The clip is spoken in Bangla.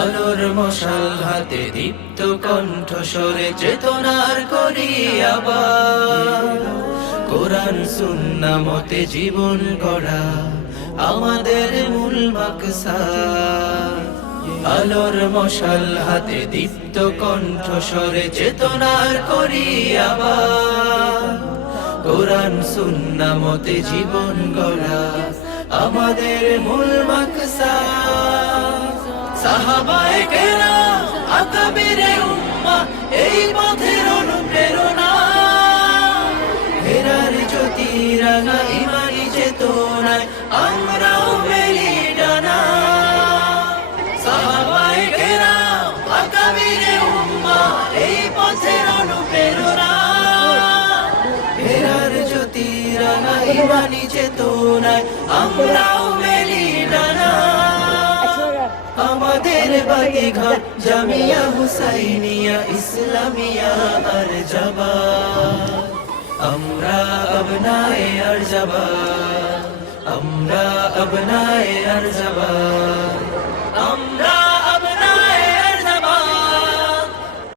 আলোর মশাল হাতে দীপ্ত কণ্ঠ সরে চেতনার করি আবার কোরআন সুন্নাহ মতে জীবন গড়া আমাদের মূল মাকসাদ। আলোর মশাল হাতে দীপ্ত কণ্ঠ সরে চেতনার করি আবার কোরআন সুন্নাহ মতে জীবন গড়া আমাদের মূল মাকসাদ। সাহাবায়ে কেরাম আকাবিরে উম্মাহ এই পথের অনুপ্রেরণা হেরার জ্যোতি রাঙা ইমানি চেতনায় আমরাও মেলি ডানা। সাহাবায়ে কেরাম আকাবিরে উম্মাহ এই পথের অনুপ্রেরণা হেরার জ্যোতি রাঙা ইমানি চেতনায় আমরাও মেলি ডানা। আমাদের বাগেরহাট জামিয়া হুসাইনিয়া ইসলামিয়া আর জাবা আমরা আবনায়ে আর জাবা আমরা আবনায়ে আর জাবা